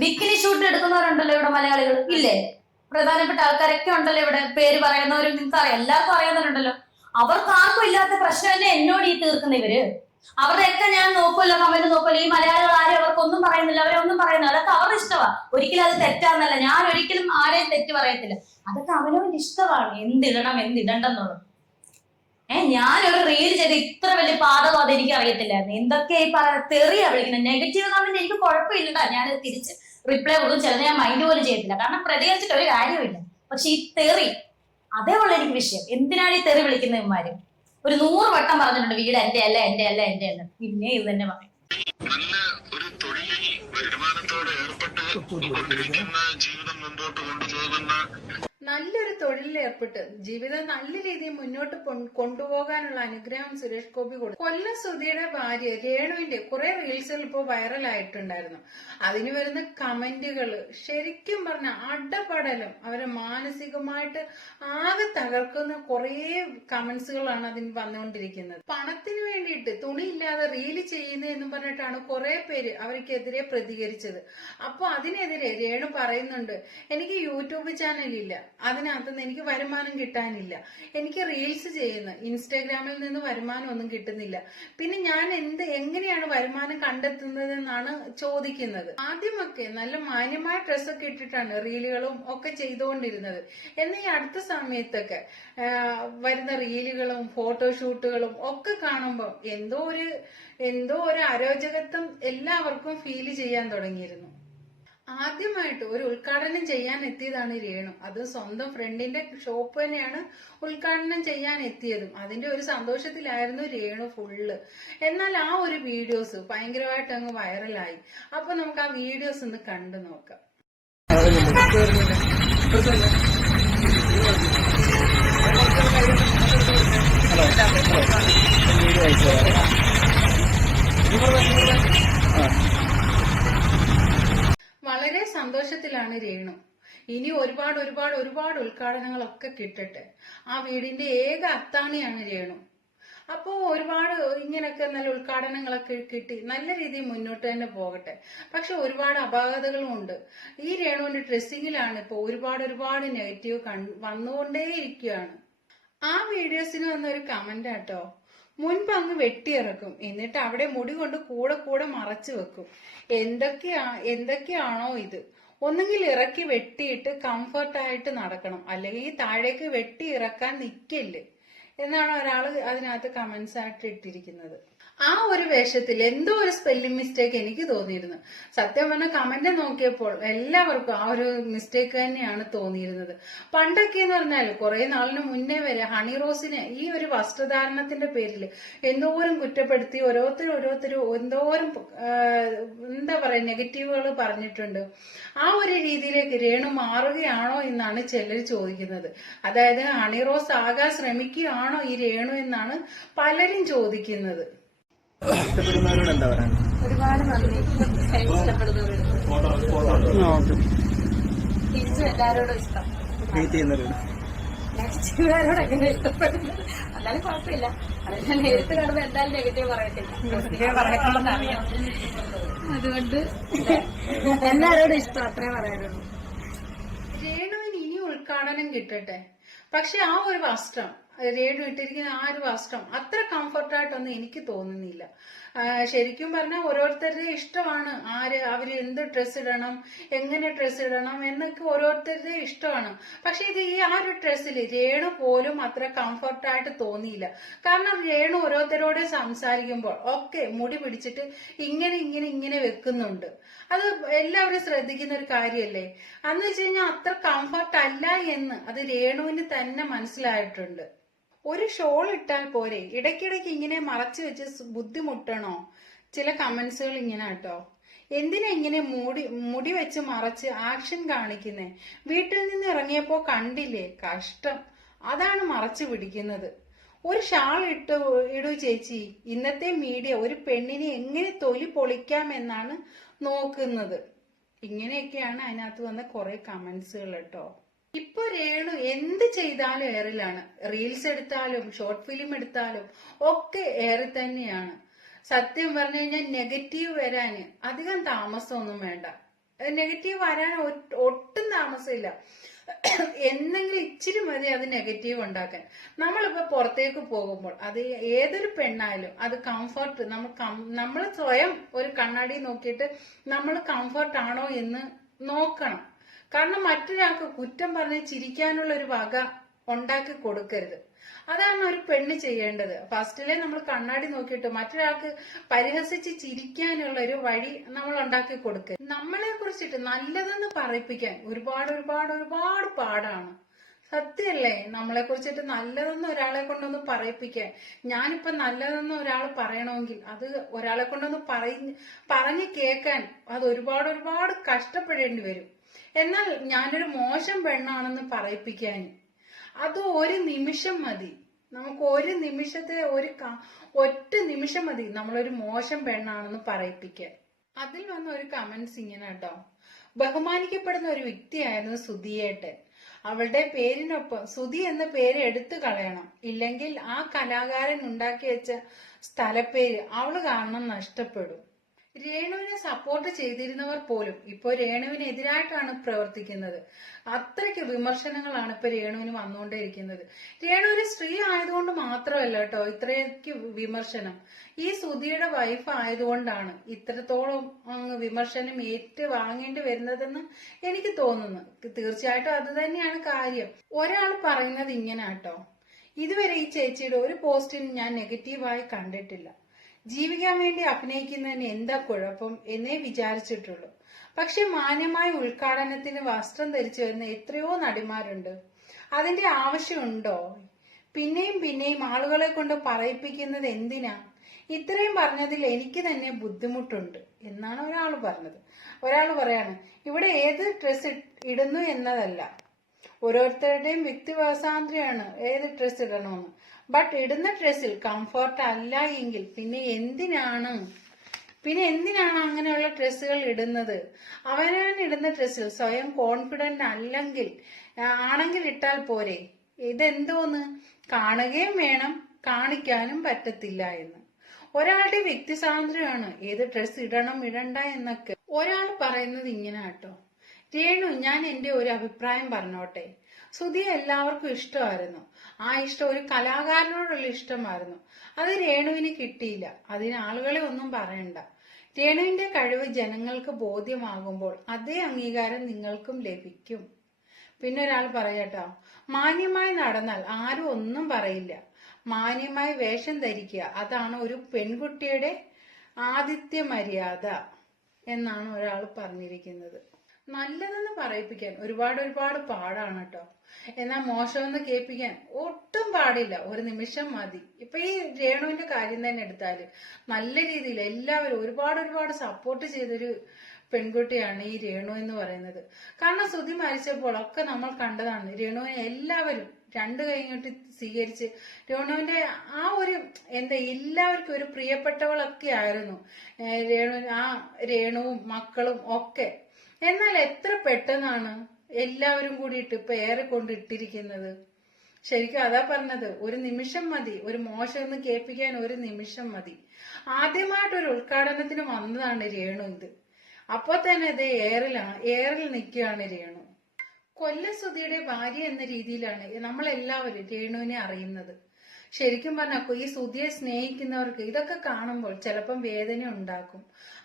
Bikini shoot എടുക്കുന്നവരുണ്ടല്ലോ ഇവിടെ മലയാളികൾ ഇല്ലേ? പ്രധാനപ്പെട്ട ആൾക്കാരൊക്കെ ഉണ്ടല്ലോ ഇവിടെ, പേര് പറയുന്നവരും നിങ്ങൾക്ക് അറിയാം, എല്ലാവർക്കും അറിയാവുന്നവരുണ്ടല്ലോ. അവർക്ക് ആർക്കും ഇല്ലാത്ത പ്രശ്നം തന്നെ എന്നോട് ഈ തീർക്കുന്ന ഇവര്. അവരുടെയൊക്കെ ഞാൻ നോക്കുമല്ലോ, കമന്റ് നോക്കുമല്ലോ. ഈ മലയാളികൾ ആരും അവർക്കൊന്നും പറയുന്നില്ല, അവരൊന്നും പറയുന്നില്ല. അതൊക്കെ അവരുടെ ഇഷ്ടമാണ്. ഒരിക്കലും അത് തെറ്റാന്നല്ല, ഞാൻ ഒരിക്കലും ആരെയും തെറ്റ് പറയത്തില്ല. അതൊക്കെ അവനവന്റെ ഇഷ്ടമാണ്, എന്തിടണം എന്തിടണ്ടെന്നുള്ളത്. ഞാനൊരു റീൽ ചെയ്ത് ഇത്ര വലിയ പാഠകം അത് എനിക്ക് അറിയത്തില്ലായിരുന്നു. എന്തൊക്കെ ഈ തെറിയാ വിളിക്കുന്നത്. നെഗറ്റീവ് കമന്റ് എനിക്ക് കുഴപ്പമില്ലടാ, ഞാൻ തിരിച്ച് റിപ്ലൈ കൊടുക്കും. ചിലത് ഞാൻ മൈൻഡ് പോലും ചെയ്യത്തില്ല, കാരണം പ്രതികരിച്ചിട്ട് ഒരു കാര്യമില്ല. പക്ഷെ ഈ തെറി, അതേ ഉള്ള എനിക്ക് വിഷയം. എന്തിനാണ് ഈ തെറി വിളിക്കുന്ന ഇവന്മാര്? ഒരു 100 വട്ടം പറഞ്ഞിട്ടുണ്ട് വീട് എന്റെ അല്ല എന്റെ അല്ല എന്റെ അല്ല, പിന്നെ ഇത് തന്നെ പറയും. നല്ല ഒരു തൊഴിലിൽ വരുമാനത്തോടെ ഏർപ്പെട്ട് കൊണ്ടിരിക്കുന്ന ജീവിതം മുമ്പോട്ട് കൊണ്ടുപോകുന്ന നല്ലൊരു തൊഴിലിൽ ഏർപ്പെട്ട് ജീവിതം നല്ല രീതിയിൽ മുന്നോട്ട് കൊണ്ടുപോകാനുള്ള അനുഗ്രഹം സുരേഷ് ഗോപി കൊടുത്തു. കൊല്ലം സുധിയുടെ ഭാര്യ രേണുവിന്റെ കുറെ റീൽസുകൾ ഇപ്പോൾ വൈറലായിട്ടുണ്ടായിരുന്നു. അതിന് വരുന്ന കമന്റുകൾ ശരിക്കും പറഞ്ഞ അടപടലം അവരെ മാനസികമായിട്ട് ആകെ തകർക്കുന്ന കുറെ കമന്റ്സുകളാണ് അതിന് വന്നുകൊണ്ടിരിക്കുന്നത്. പണത്തിന് വേണ്ടിയിട്ട് തുണിയില്ലാതെ റീല് ചെയ്യുന്നു എന്ന് പറഞ്ഞിട്ടാണ് കുറെ പേര് അവർക്കെതിരെ പ്രതികരിച്ചത്. അപ്പൊ അതിനെതിരെ രേണു പറയുന്നുണ്ട്, എനിക്ക് യൂട്യൂബ് ചാനലില്ല, അതിനകത്തുനിന്ന് എനിക്ക് വരുമാനം കിട്ടാനില്ല, എനിക്ക് റീൽസ് ചെയ്യുന്നു, ഇൻസ്റ്റാഗ്രാമിൽ നിന്ന് വരുമാനം ഒന്നും കിട്ടുന്നില്ല, പിന്നെ ഞാൻ എങ്ങനെയാണ് വരുമാനം കണ്ടെത്തുന്നത് എന്നാണ് ചോദിക്കുന്നത്. ആദ്യമൊക്കെ നല്ല മാന്യമായ ഡ്രസ്സൊക്കെ ഇട്ടിട്ടാണ് റീലുകളും ഒക്കെ ചെയ്തുകൊണ്ടിരുന്നത്. എന്നാൽ ഈ അടുത്ത സമയത്തൊക്കെ വരുന്ന റീലുകളും ഫോട്ടോഷൂട്ടുകളും ഒക്കെ കാണുമ്പോൾ എന്തോ ഒരു അരോചകത്വം എല്ലാവർക്കും ഫീൽ ചെയ്യാൻ തുടങ്ങിയിരുന്നു. ആദ്യമായിട്ട് ഒരു ഉദ്ഘാടനം ചെയ്യാൻ എത്തിയതാണ് രേണു. അത് സ്വന്തം ഫ്രണ്ടിന്റെ ഷോപ്പ് തന്നെയാണ് ഉദ്ഘാടനം ചെയ്യാൻ എത്തിയതും. അതിന്റെ ഒരു സന്തോഷത്തിലായിരുന്നു രേണു ഫുള്ള്. എന്നാൽ ആ ഒരു വീഡിയോസ് ഭയങ്കരമായിട്ട് അങ്ങ് വൈറലായി. അപ്പൊ നമുക്ക് ആ വീഡിയോസ് ഒന്ന് കണ്ടു നോക്കാം. വളരെ സന്തോഷത്തിലാണ് രേണു. ഇനി ഒരുപാട് ഉദ്ഘാടനങ്ങളൊക്കെ കിട്ടട്ടെ. ആ വീടിന്റെ ഏക അത്താണിയാണ് രേണു. അപ്പോ ഒരുപാട് ഇങ്ങനെയൊക്കെ നല്ല ഉദ്ഘാടനങ്ങളൊക്കെ കിട്ടി നല്ല രീതിയിൽ മുന്നോട്ട് തന്നെ പോകട്ടെ. പക്ഷെ ഒരുപാട് അപാകതകളും ഉണ്ട്. ഈ രേണുവിന്റെ ഡ്രസ്സിങ്ങിലാണ് ഇപ്പൊ ഒരുപാട് നെഗറ്റീവ് വന്നുകൊണ്ടേയിരിക്കുകയാണ്. ആ വീഡിയോസിന് വന്നൊരു കമന്റ് ആട്ടോ, മുൻപ് അങ്ങ് വെട്ടിയിറക്കും, എന്നിട്ട് അവിടെ മുടി കൊണ്ട് കൂടെ മറച്ചു വെക്കും. എന്തൊക്കെയാണോ ഇത്? ഒന്നുകിൽ ഇറക്കി വെട്ടിയിട്ട് കംഫർട്ടായിട്ട് നടക്കണം, അല്ലെങ്കിൽ താഴേക്ക് വെട്ടി ഇറക്കാൻ നിൽക്കല്ലേ എന്നാണ് ഒരാള് അതിനകത്ത് കമന്റ്സ് ആയിട്ട് ഇട്ടിരിക്കുന്നത്. ആ ഒരു വേഷത്തിൽ എന്തോ ഒരു സ്പെല്ലിംഗ് മിസ്റ്റേക്ക് എനിക്ക് തോന്നിയിരുന്നു. സത്യം പറഞ്ഞ കമന്റ് നോക്കിയപ്പോൾ എല്ലാവർക്കും ആ ഒരു മിസ്റ്റേക്ക് തന്നെയാണ് തോന്നിയിരുന്നത്. പണ്ടൊക്കെ എന്ന് പറഞ്ഞാൽ കുറെ നാളിന് മുന്നേ വരെ ഹണി റോസിനെ ഈ ഒരു വസ്ത്രധാരണത്തിന്റെ പേരിൽ എന്തോരം കുറ്റപ്പെടുത്തി ഓരോരുത്തരും എന്തോരം എന്താ പറയാ നെഗറ്റീവുകൾ പറഞ്ഞിട്ടുണ്ട്. ആ ഒരു രീതിയിലേക്ക് രേണു മാറുകയാണോ എന്നാണ് ചിലർ ചോദിക്കുന്നത്. അതായത് ഹണി റോസ് ആകാൻ ശ്രമിക്കുകയാണോ ഈ രേണു എന്നാണ് പലരും ചോദിക്കുന്നത്. ഇഷ്ടപ്പെടുന്നവരോട് എന്താ പറയാ? ഒരുപാട് നന്ദി. തിരിച്ചും എല്ലാരോടും ഇഷ്ടം. ഹേറ്റ് ചെയ്യുന്നവരോട് നെഗറ്റീവുകാരോട് എങ്ങനെ ഇഷ്ടപ്പെടുന്നു? എന്നാലും കുഴപ്പമില്ല. അതെല്ലാം നേരിട്ട് കാണുമ്പോ എന്തായാലും നെഗറ്റീവ് പറയത്തില്ല, പോസിറ്റീവ് പറയത്തുള്ളതെന്ന് അറിയാം. അതുകൊണ്ട് എല്ലാരോടും ഇഷ്ടം, അത്രേ പറയാനുള്ളൂ. രേണുവിന് ഇനി ഉദ്ഘാടനം കിട്ടട്ടെ. പക്ഷെ ആ ഒരു വസ്ത്രം രേണു ഇട്ടിരിക്കുന്ന ആ ഒരു വസ്ത്രം അത്ര കംഫർട്ടായിട്ടൊന്നും എനിക്ക് തോന്നുന്നില്ല. ശരിക്കും പറഞ്ഞാൽ ഓരോരുത്തരുടെ ഇഷ്ടമാണ് അവര് എന്ത് ഡ്രസ്സ് ഇടണം, എങ്ങനെ ഡ്രസ്സ് ഇടണം എന്നൊക്കെ ഓരോരുത്തരുടെ ഇഷ്ടമാണ്. പക്ഷെ ഇത് ആ ഒരു ഡ്രസ്സിൽ രേണു പോലും അത്ര കംഫർട്ടായിട്ട് തോന്നിയില്ല. കാരണം രേണു ഓരോരുത്തരോട് സംസാരിക്കുമ്പോൾ ഒക്കെ മുടി പിടിച്ചിട്ട് ഇങ്ങനെ വെക്കുന്നുണ്ട്. അത് എല്ലാവരും ശ്രദ്ധിക്കുന്ന ഒരു കാര്യമല്ലേ. അന്ന് വെച്ച് കഴിഞ്ഞാൽ അത്ര കംഫർട്ട് അല്ല എന്ന് അത് രേണുവിന് തന്നെ മനസ്സിലായിട്ടുണ്ട്. ഒരു ഷോൾ ഇട്ടാൽ പോരെ, ഇടയ്ക്കിടയ്ക്ക് ഇങ്ങനെ മറച്ചു വെച്ച് ബുദ്ധിമുട്ടണോ? ചില കമന്റ്സുകൾ ഇങ്ങനെ കേട്ടോ. എന്തിനാ ഇങ്ങനെ മുടി വെച്ച് മറച്ച് ആക്ഷൻ കാണിക്കുന്നേ? വീട്ടിൽ നിന്ന് ഇറങ്ങിയപ്പോ കണ്ടില്ലേ, കഷ്ടം. അതാണ് മറച്ചു പിടിക്കുന്നത്. ഒരു ഷാൾ ഇടൂ ചേച്ചി. ഇന്നത്തെ മീഡിയ ഒരു പെണ്ണിനെ എങ്ങനെ തൊലി പൊളിക്കാമെന്നാണ് നോക്കുന്നത്. ഇങ്ങനെയൊക്കെയാണ് അതിനകത്ത് വന്ന കുറെ കമന്റ്സുകൾ കേട്ടോ. ഇപ്പൊ രേണു എന്ത് ചെയ്താലും എയറിലാണ്. റീൽസ് എടുത്താലും ഷോർട്ട് ഫിലിം എടുത്താലും ഒക്കെ എയറിൽ തന്നെയാണ്. സത്യം പറഞ്ഞു കഴിഞ്ഞാൽ നെഗറ്റീവ് വരാന് അധികം താമസമൊന്നും വേണ്ട. നെഗറ്റീവ് വരാൻ ഒട്ടും താമസമില്ല. എന്തെങ്കിലും ഇച്ചിരി മതി അത് നെഗറ്റീവ് ഉണ്ടാക്കാൻ. നമ്മളിപ്പോ പുറത്തേക്ക് പോകുമ്പോൾ അത് ഏതൊരു പെണ്ണായാലും അത് കംഫർട്ട് നമ്മൾ സ്വയം ഒരു കണ്ണാടി നോക്കിയിട്ട് നമ്മൾ കംഫർട്ട് ആണോ എന്ന് നോക്കണം. കാരണം മറ്റൊരാൾക്ക് കുറ്റം പറഞ്ഞ് ചിരിക്കാനുള്ള ഒരു വക ഉണ്ടാക്കി കൊടുക്കരുത്. അതാണ് ഒരു പെണ്ണ് ചെയ്യേണ്ടത്. ഫസ്റ്റിലെ നമ്മൾ കണ്ണാടി നോക്കിയിട്ട് മറ്റൊരാൾക്ക് പരിഹസിച്ച് ചിരിക്കാനുള്ള ഒരു വഴി നമ്മൾ ഉണ്ടാക്കി കൊടുക്കുക. നമ്മളെ കുറിച്ചിട്ട് നല്ലതെന്ന് പറയിപ്പിക്കാൻ ഒരുപാട് പാടാണ്. സത്യല്ലേ? നമ്മളെ കുറിച്ചിട്ട് നല്ലതെന്ന് ഒരാളെ കൊണ്ടൊന്ന് പറയിപ്പിക്കാൻ, ഞാനിപ്പൊ നല്ലതെന്ന് ഒരാൾ പറയണമെങ്കിൽ അത് ഒരാളെ കൊണ്ടൊന്ന് പറഞ്ഞ് കേൾക്കാൻ അത് ഒരുപാട് കഷ്ടപ്പെടേണ്ടി വരും. എന്നാൽ ഞാനൊരു മോശം പെണ്ണാണെന്ന് പറയിപ്പിക്കാൻ അത് ഒരു നിമിഷം മതി. നമുക്ക് ഒരു നിമിഷത്തെ ഒറ്റ നിമിഷം മതി നമ്മളൊരു മോശം പെണ്ണാണെന്ന് പറയിപ്പിക്കാൻ. അതിൽ വന്ന ഒരു കമന്റ്സ് ഇങ്ങനെ കേട്ടോ: ബഹുമാനിക്കപ്പെടുന്ന ഒരു വ്യക്തിയായിരുന്നു സുധിയേട്ടൻ. അവളുടെ പേരിനൊപ്പം സുധി എന്ന പേര് എടുത്തു കളയണം, ഇല്ലെങ്കിൽ ആ കലാകാരൻ ഉണ്ടാക്കി വെച്ച സ്ഥലപ്പേര് അവള് കാരണം നഷ്ടപ്പെടും. രേണുവിനെ സപ്പോർട്ട് ചെയ്തിരുന്നവർ പോലും ഇപ്പൊ രേണുവിനെതിരായിട്ടാണ് പ്രവർത്തിക്കുന്നത്. അത്രയ്ക്ക് വിമർശനങ്ങളാണ് ഇപ്പൊ രേണുവിന് വന്നുകൊണ്ടേയിരിക്കുന്നത്. രേണു ഒരു സ്ത്രീ ആയതുകൊണ്ട് മാത്രമല്ല കേട്ടോ ഇത്രയ്ക്ക് വിമർശനം. ഈ സുധിയുടെ വൈഫ് ആയതുകൊണ്ടാണ് ഇത്രത്തോളം വിമർശനം വാങ്ങേണ്ടി വരുന്നതെന്ന് എനിക്ക് തോന്നുന്നു. തീർച്ചയായിട്ടും അത് തന്നെയാണ് കാര്യം. ഒരാൾ പറയുന്നത് ഇങ്ങനെ കേട്ടോ: ഇതുവരെ ഈ ചേച്ചിയുടെ ഒരു പോസ്റ്റിന് ഞാൻ നെഗറ്റീവായി കണ്ടിട്ടില്ല. ജീവിക്കാൻ വേണ്ടി അഭിനയിക്കുന്നതിന് എന്താ കുഴപ്പം എന്നേ വിചാരിച്ചിട്ടുള്ളൂ. പക്ഷെ മാന്യമായ ഉദ്ഘാടനത്തിന് വസ്ത്രം ധരിച്ചു വരുന്ന എത്രയോ നടിമാരുണ്ട്. അതിന്റെ ആവശ്യമുണ്ടോ? പിന്നെയും ആളുകളെ കൊണ്ട് പറയിപ്പിക്കുന്നത് എന്തിനാ? ഇത്രയും പറഞ്ഞതിൽ എനിക്ക് തന്നെ ബുദ്ധിമുട്ടുണ്ട് എന്നാണ് ഒരാൾ പറഞ്ഞത്. ഒരാൾ പറയാണ്, ഇവിടെ ഏത് ഡ്രസ് ഇടുന്നു എന്നതല്ല, ഓരോരുത്തരുടെയും വ്യക്തി സ്വാതന്ത്ര്യമാണ് ഏത് ഡ്രസ് ഇടണമെന്ന്. ബട്ട് ഇടുന്ന ഡ്രസ്സിൽ കംഫർട്ട് അല്ല എങ്കിൽ പിന്നെ എന്തിനാണ് അങ്ങനെയുള്ള ഡ്രസ്സുകൾ ഇടുന്നത്? അവനവൻ ഇടുന്ന ഡ്രസ്സിൽ സ്വയം കോൺഫിഡന്റ് ആണെങ്കിൽ ഇട്ടാൽ പോരെ? ഇതെന്തോന്ന്? കാണുകയും വേണം, കാണിക്കാനും പറ്റത്തില്ല എന്ന്. ഒരാളുടെ വ്യക്തി സ്വാതന്ത്ര്യമാണ് ഏത് ഡ്രസ് ഇടണം ഇടണ്ട എന്നൊക്കെ. ഒരാൾ പറയുന്നത് ഇങ്ങനെ കേട്ടോ: രേണു, ഞാൻ എന്റെ ഒരു അഭിപ്രായം പറഞ്ഞോട്ടെ. സുധിയെ എല്ലാവർക്കും ഇഷ്ടമായിരുന്നു. ആ ഇഷ്ടം ഒരു കലാകാരനോടുള്ള ഇഷ്ടമായിരുന്നു. അത് രേണുവിന് കിട്ടിയില്ല. അതിന് ആളുകളെ ഒന്നും പറയണ്ട. രേണുവിന്റെ കഴിവ് ജനങ്ങൾക്ക് ബോധ്യമാകുമ്പോൾ അതേ അംഗീകാരം നിങ്ങൾക്കും ലഭിക്കും. പിന്നെ ഒരാൾ പറയട്ടോ: മാന്യമായി നടന്നാൽ ആരും ഒന്നും പറയില്ല. മാന്യമായി വേഷം ധരിക്കുക, അതാണ് ഒരു പെൺകുട്ടിയുടെ ആതിഥ്യ മര്യാദ എന്നാണ് ഒരാൾ പറഞ്ഞിരിക്കുന്നത്. നല്ലതെന്ന് പറയിപ്പിക്കാൻ ഒരുപാട് പാടാണ് കേട്ടോ. എന്നാൽ മോശമെന്ന് കേൾപ്പിക്കാൻ ഒട്ടും പാടില്ല, ഒരു നിമിഷം മതി. ഇപ്പൊ ഈ രേണുവിന്റെ കാര്യം തന്നെ എടുത്താല് നല്ല രീതിയിൽ എല്ലാവരും ഒരുപാട് സപ്പോർട്ട് ചെയ്തൊരു പെൺകുട്ടിയാണ് ഈ രേണു എന്ന് പറയുന്നത്. കാരണം സുധി മരിച്ചപ്പോൾ ഒക്കെ നമ്മൾ കണ്ടതാണ്. രേണുവിനെ എല്ലാവരും രണ്ടു കൈ ഇങ്ങോട്ട് സ്വീകരിച്ച് രേണുവിന്റെ ആ ഒരു എല്ലാവർക്കും ഒരു പ്രിയപ്പെട്ടവളൊക്കെ ആയിരുന്നു രേണുവും മക്കളും ഒക്കെ. എന്നാൽ എത്ര പെട്ടെന്നാണ് എല്ലാവരും കൂടിയിട്ട് ഇപ്പൊ ഏറെ കൊണ്ടിട്ടിരിക്കുന്നത്. ശരിക്കും അതാ പറഞ്ഞത്, ഒരു നിമിഷം മതി, ഒരു മോശം ഒന്ന് കേൾപ്പിക്കാൻ ഒരു നിമിഷം മതി. ആദ്യമായിട്ടൊരു ഉദ്ഘാടനത്തിന് വന്നതാണ് രേണു ഇത്. അപ്പൊ തന്നെ ഇത് ഏറിൽ നിൽക്കുകയാണ് രേണു. കൊല്ലസുധിയുടെ ഭാര്യ എന്ന രീതിയിലാണ് നമ്മളെല്ലാവരും രേണുവിനെ അറിയുന്നത്. ശരിക്കും പറഞ്ഞാൽ ഈ സുധിയെ സ്നേഹിക്കുന്നവർക്ക് ഇതൊക്കെ കാണുമ്പോൾ ചിലപ്പം വേദന ഉണ്ടാക്കും.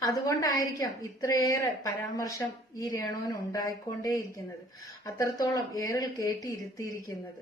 അതുകൊണ്ടായിരിക്കാം ഇത്രയേറെ പരാമർശം ഈ രേണുവിന് ഉണ്ടായിക്കൊണ്ടേയിരിക്കുന്നത്, അത്രത്തോളം ഏറിൽ കയറ്റി ഇരുത്തിയിരിക്കുന്നത്.